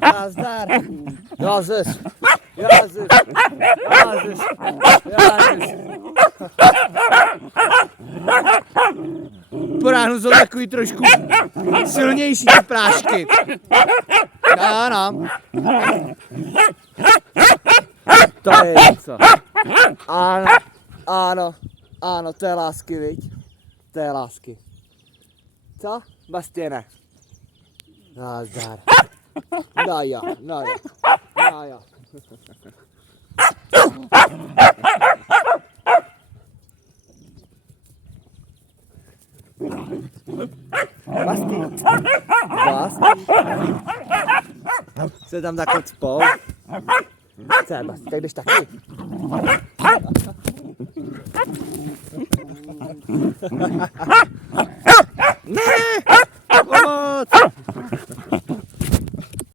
Nazdar. Jezus. Jezus. Jezus. Jezus. Po ránu jsou takový trošku silnější ty prášky. Ano. To je něco. Ano. Ano. Ano, to je lásky, viď? To je lásky. Co? Bastěne. Nazdar. No jo, no jo. No jo. Bastí. Bastí. Se tam takhle cpou. Co je Bastí, tak jdeš taky. Ne! Pomoc!